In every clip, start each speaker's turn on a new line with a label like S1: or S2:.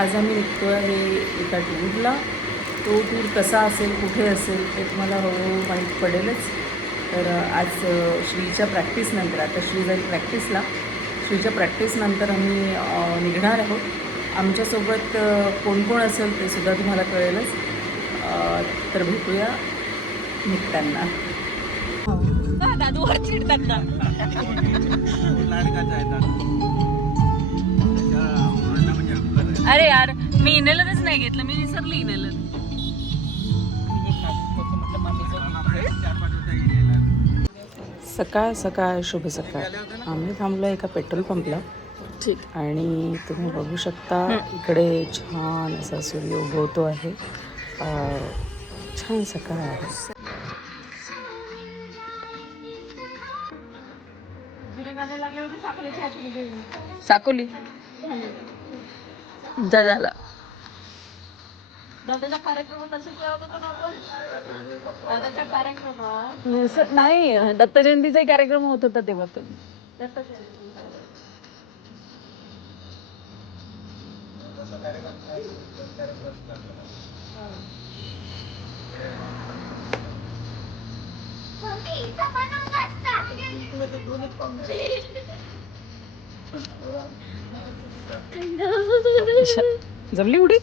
S1: आज आम्ही निघतो आहे एका टूरला तो टूर कसा असेल कुठे असेल ते तुम्हाला हळूहळू माहीत पडेलच. तर आज श्रीच्या प्रॅक्टिसनंतर आता श्री जाईल प्रॅक्टिसला श्रीच्या प्रॅक्टिसनंतर आम्ही निघणार आहोत. आमच्यासोबत कोण कोण असेल ते सुद्धा तुम्हाला कळेलच. तर भेटूया निघताना. दादूवर चिडतात अरे यार मी इनेलरच नाही घेतलं मी विसरली इनेलर. सकाळ सकाळ शुभ सकाळ. आम्ही थांबलो एका पेट्रोल पंपला. ठीक. आणि तुम्ही बघू शकता इकडे छान असा सूर्य उगवतो आहे. छान सकाळ आहे. साकोली. जा झाला नाही दत्त जयंतीचा कार्यक्रम होत होता तेव्हा तो जमली उडी?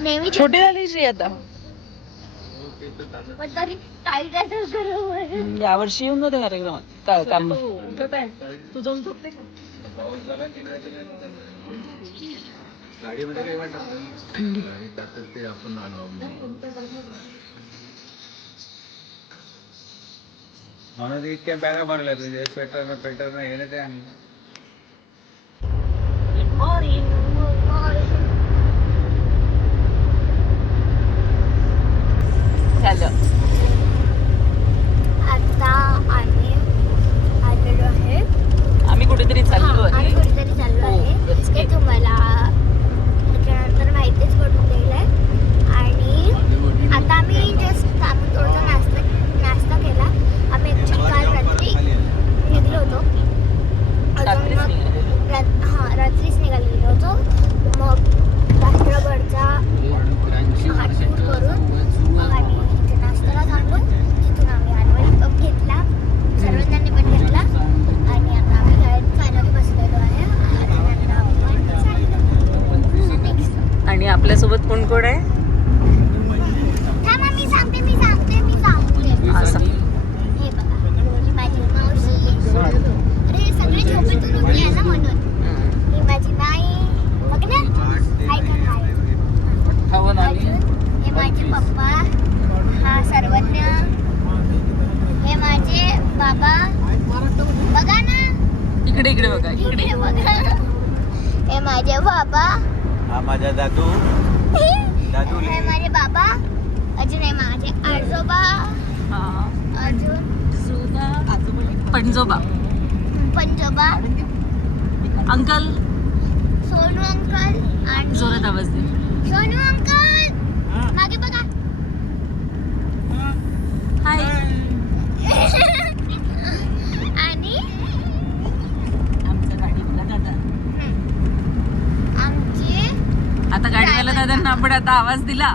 S2: नेहमी
S1: छोटी झाली श्री आता.
S2: पण तरी टाईट आहे तर गरम आहे.
S1: यावर्षी येऊन होते कार्यक्रमात का- काम तू जाऊन झोपते
S3: गाडीमध्ये काही वाटत नाही. गाडीत आता ते आपण आलो. म्हणून इतक्या बॅगा भरल्या तुझ्या स्वेटर पेटर नाही हे ते आणि
S1: झालं
S2: आता आम्ही आलेलो आहे
S1: आम्ही कुठेतरी चाललो
S2: आम्ही
S1: आहे
S2: कुठेतरी चाललो
S1: हो,
S2: आहे
S1: that's
S2: ते
S1: it.
S2: तुम्हाला त्याच्यानंतर माहितीच पडून दिलंय आणि आता आम्ही जस्ट आम्ही थोडासा नाश्ता नाश्ता केला आम्ही ऍक्च्युली काल रात्री निघलो होतो अजून
S1: रात्रीच
S2: मग
S1: निघालेलो.
S2: रात- हा रात्रीच निघालेलो होतो मग रात्रभरचा हा टूर करून मग आम्ही इथे नाश्त्याला थांबलो तिथून आम्ही आडवळी कप घेतला सर्वजणांनी पण घेतला आणि आता आम्ही गाडीत फायनली बसलेलो आहे आणि आता आपण चाललो नेक्स्ट
S1: आणि आपल्यासोबत कोण कोण आहे
S2: थांबा मी सांगते मी सांगते मी सांगते
S1: असं
S2: हे बघा ही माझी मावशी अरे सगळे झोपेतून उठले आहे ना म्हणून ही माझी बाई बघ ना हाय कर हाय अजून हे माझे पप्पा हा सर्वज्ञ हे माझे बाबा बघा ना
S1: इकडे इकडे बघा इकडे
S2: इकडे बघा हे माझे बाबा
S3: हा माझा दादू दादू
S2: हे माझे बाबा अजून हे माझे आजोबा
S1: हा.
S2: अजून
S1: पणजोबा
S2: पंजोबा.
S1: अंकल.
S2: सोनू अंकल आणि
S1: जोरात आवाज दे.
S2: सोनू अंकल. मागे बघा.
S1: हाय.
S2: आणि?
S1: आमचा गाडीवाला दादा.
S2: आमचे
S1: आता गाडीवाला दादांना आपण आता आवाज दिला.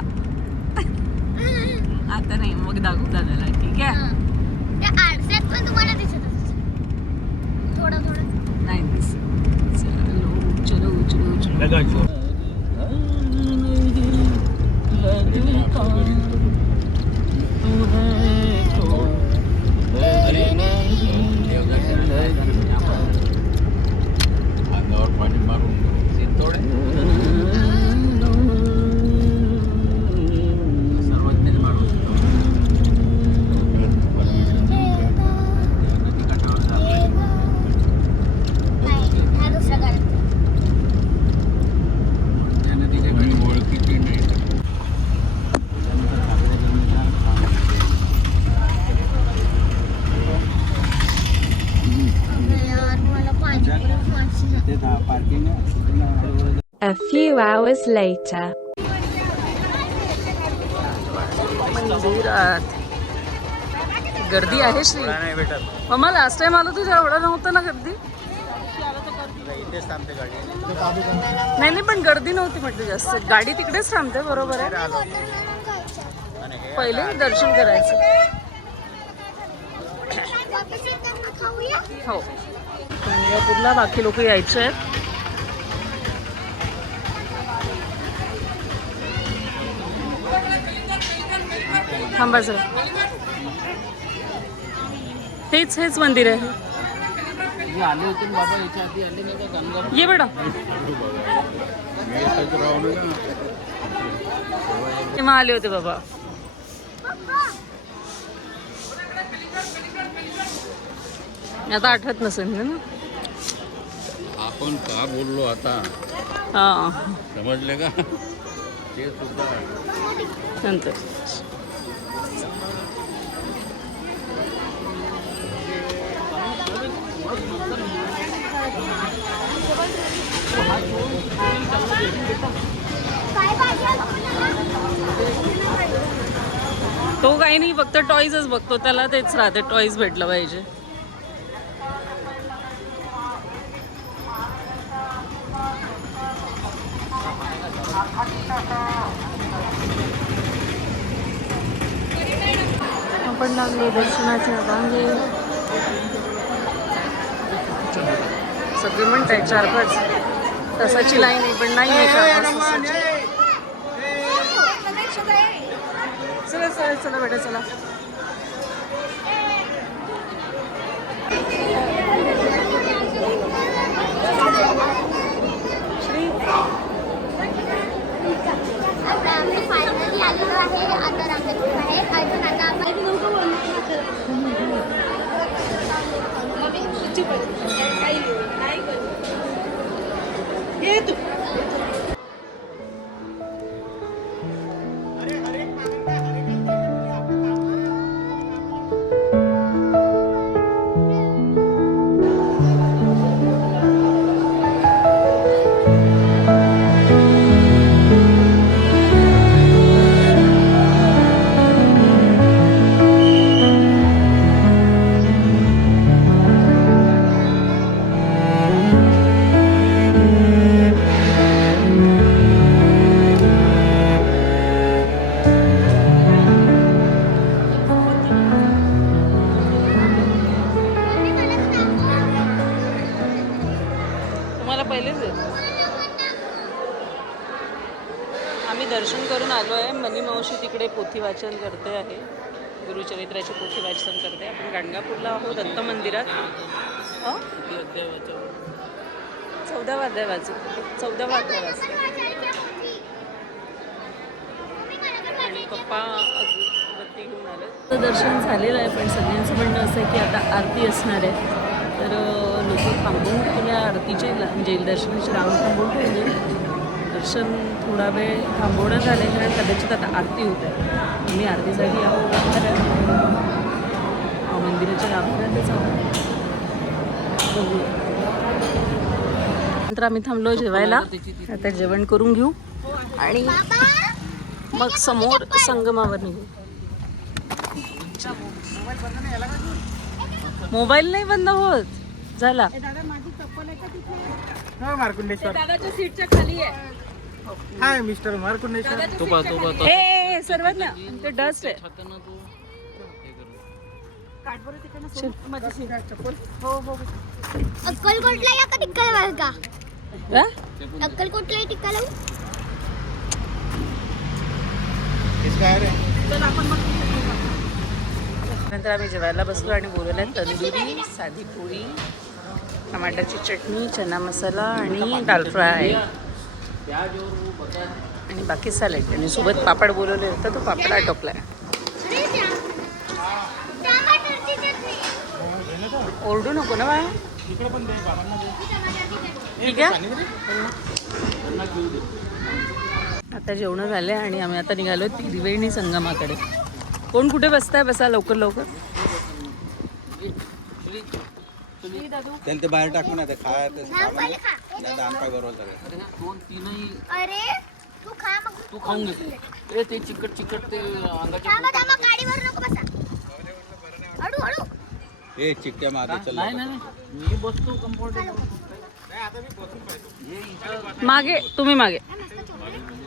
S1: आता नाही मग दाखवू दादाला. ठीक आहे?
S2: आरशात पण तुम्हाला दिसत. थोडं थोडं.
S1: नाही दिस चलो चलो चलो
S4: A hours later.
S1: मंदिरात. गर्दी आहे श्री.
S3: नाही भेटत
S1: मम्मा लास्ट टाइम आलो तुझ्या एवढं नव्हतं ना गर्दी?
S3: इथेच थांबते गाडी
S1: नाही नाही पण गर्दी नव्हती म्हटलं जास्त. गाडी तिकडेच थांबते बरोबर आहे.
S3: आणि हे
S1: पहिले दर्शन करायचं. हो. गंगापूरला बाकी लोक यायचे आहेत. थांबा जरा. हेच हेच मंदिर आहे.
S5: आले होते ना बाबा याच्या आधी आले नाही का गंगा
S1: ये बेटा. तेव्हा आले होते बाबा. आता आठवत नसेल ना?
S5: आपण का बोललो आता?
S1: हा.
S5: समजले का? ते सुद्धा.
S1: नंतर
S2: काय पाहिजे
S1: तो काही नाही फक्त टॉईजच बघतो. त्याला तेच राहते टॉईज भेटलं पाहिजे. आपण लागलो दर्शनाच्या रांगे सगळे म्हणताय चार पाच. तासाची लाईन आहे पण नाही आहे चार पाच तासाची. चला चला चला बेटा चला.
S2: आता आम्ही फायनली आलेलो आहे आता रांगेतून बाहेर. अजून आता
S1: आपण आम्ही दर्शन करून आलो आहे. मनी मावशी तिकडे पोथी वाचन करते आहे. गुरुचरित्राचे पोथी वाचन करते आपण गाणगापूरला आहोत दत्त मंदिरात. चौदा चौदावा अध्याय वाचू चौदा वाद्या वाचते आणि पप्पा अगरबत्ती घेऊन आले. दर्शन झालेलं आहे पण सगळ्यांचं म्हणणं असं आहे की आता आरती असणार आहे. तर लोक थांबून ठेवल्या आरतीचे म्हणजे दर्शनाची राऊंड थांबून ठेवले. दर्शन थोडा वेळ थांबवण्यात आले कारण कदाचित आता आरती होत आहे आम्ही आरतीसाठी आहोत. मंदिराच्या गाभाऱ्यातच आहोत बघूया. नंतर आम्ही थांबलो जेवायला. आता जेवण करून घेऊ. आणि मग समोर संगमावर निघू. मोबाईल नाही बंद होत. झाला.
S3: मार्कुंडेश्वर.
S1: दादाच्या सीटच्या खाली आहे.
S3: हाय मिस्टर मार्कुंडेश्वर
S5: तो पा तो पा
S1: हे, हे हे, सर्वात ना ते डस्ट आहे.
S5: तू हे.
S1: हो हो
S2: अक्कलकोटला या का टिक्का लावाल का
S1: हा?
S2: अक्कलकोटला टिक्का लावू
S1: नंतर आम्ही जेवायला बसलो आणि बोलवलं तंदुरी साधी पोळी टमाटाची चटणी चना मसाला आणि दाल फ्राय. आणि बाकी सॅलेड आणि सोबत पापड बोलवले होतं तो पापड आटोपलाय. ओरडू नको ना बाय ठीक आहे? आता जेवण झाले आणि आम्ही आता निघालो त्रिवेणी संगमाकडे. कोण कुठे बसताय? बसा लवकर लवकर.
S3: त्यांनी ते बाहेर टाकून आता खाय
S2: हा, पहिले खा.
S3: दाम काय बरोबर सगळं.
S5: अरे हा दोन तीनही
S2: अरे तू खा मग.
S5: तू खाऊन घे. ए ते चिकट चिकट ते अंगाचे
S2: थांबा थांबा गाडीवर नको बसा. हळू हळू
S3: हे चिकट्या मागे चल
S5: नाही नाही. नाही. मी बसतो कम्फर्टेबल
S1: मागे तुम्ही मागे.
S2: हा, मस्त.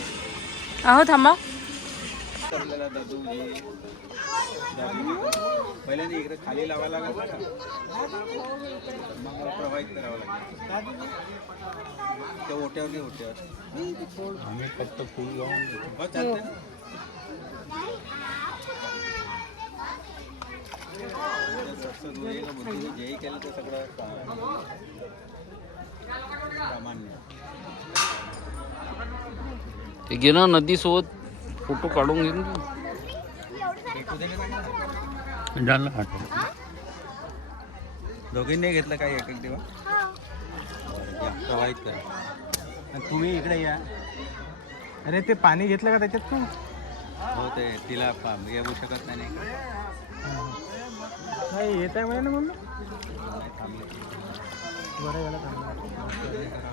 S1: अहो थांबा.
S3: पहिल्यांदा इकडे खाली लावायला लागेल मग प्रवाहित करावं लागेल. त्या ओट्यावर नाही ओट्यावर. आम्ही फक्त फुल लावून हो चालते जेही केलं ते सगळं सामान्य.
S5: ते घे ना नदी सोबत फोटो काढून घे ना
S3: भेटू दे ना दोघींनी घेतलं काय एक एक करा.
S6: तुम्ही इकडे या. अरे ते पाणी घेतलं का त्याच्यात तू?
S3: हो ते तिला येऊ शकत नाही नाही
S6: नाही येत आहे म्हणे ना
S3: थांबले.
S6: बरं झालं थांबलं.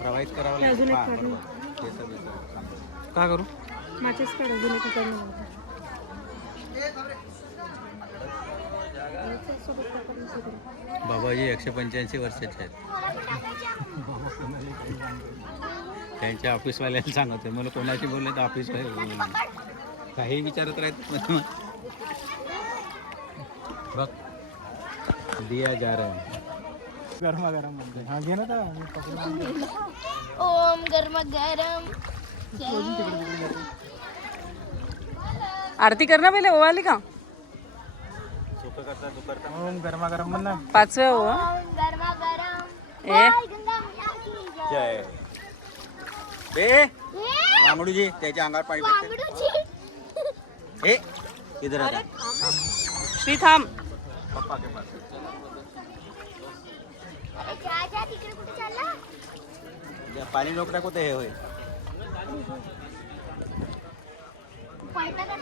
S3: प्रवाहित करावं लागेल. पहा, बरोबर. ते सगळं काम.
S6: का करू?
S3: बाबाजी एकशे पंच्याऐंशी वर्षाचे आहेत. त्यांच्या ऑफिसवाल्याला सांगत मला कोणाशी बोलले तर ऑफिस काही विचारत राहत बघ. दिया जा रहा है.
S6: गरमा गरम म्हणते हा घे ना तर पकडून.
S2: ओम गरम गरम
S1: आरती कर ना पहिले का?
S3: करता तू करता
S6: ओम गरमा गरम म्हण ना
S1: पाचव्या ओवा.
S2: ओम गरम गरम
S1: ए
S2: की
S3: जय. बे रांगडूजी त्याच्या अंगावर पाणी हे इधर आता
S1: श्री थांब.
S3: पप्पा के पास
S2: अरे जा जा तिकडे कुठे चालला
S3: पाणी लोक टाकू हे होय
S2: पळता का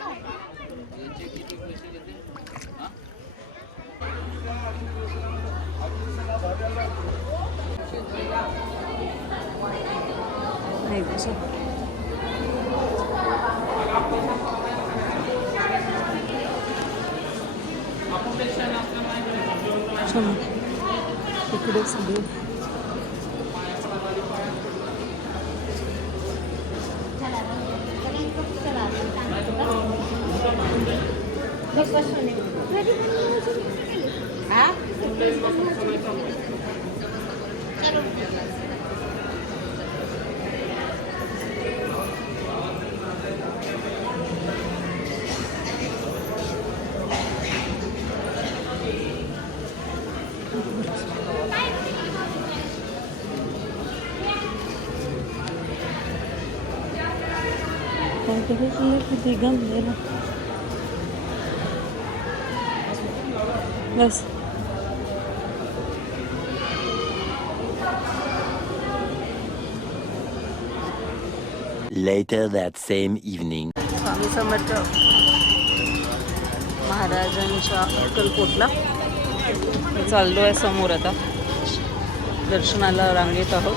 S2: तो
S1: किती गमलेला बस
S7: Later that same evening.
S1: Swami Samarth महाराजांच्या अक्कलकोटला. चाललो आहे समोर आता. दर्शनाला रांगेत आहोत.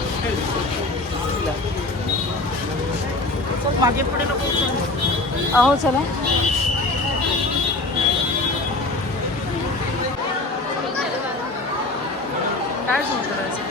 S1: मागे पुढे अहो चला. काय सुरू करायचं?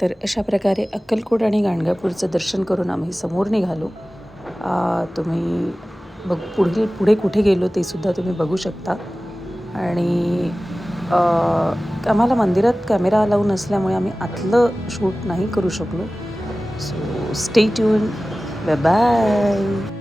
S1: तर अशा प्रकारे अक्कलकोट आणि गाणगापूरचं दर्शन करून आम्ही समोर निघालो तुम्ही बघ पुढील पुढे कुठे गेलो ते सुद्धा तुम्ही बघू शकता. आणि आम्हाला मंदिरात कॅमेरा अलाऊ नसल्यामुळे आम्ही आतलं शूट नाही करू शकलो. So stay tune bye